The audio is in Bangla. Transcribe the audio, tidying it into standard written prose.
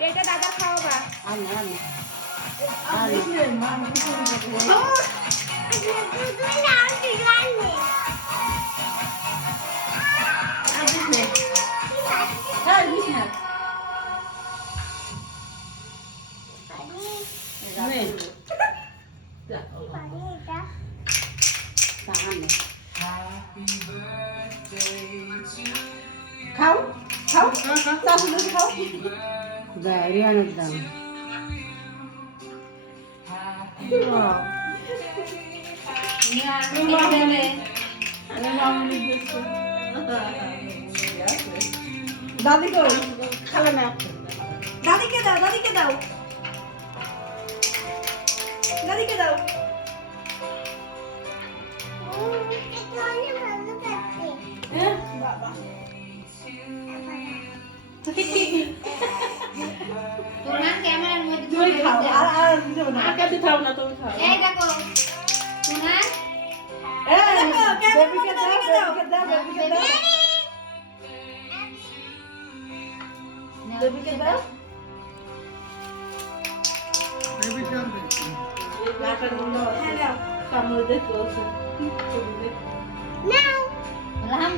এটা দাদা খাওয়াবা। আমি খাও খাও চাচু খাও। বাইরিয়ান দাম দাদি কই? খাবে না। দাদিকে দাও, দাদিকে দাও, দাদিকে দাও। হ্যাঁ বাবা তোমার ক্যামেরার মধ্যে তুমি খাও। আর দিও না। আর কাছে খাও না তুমি খাও এই দেখো তোমার এই দেখো বেবিকে দাও, বেবিকে দাও, বেবিকে দাও, বেবিকে দাও। হ্যাঁ দাও। কামড় দেখো নাও রাম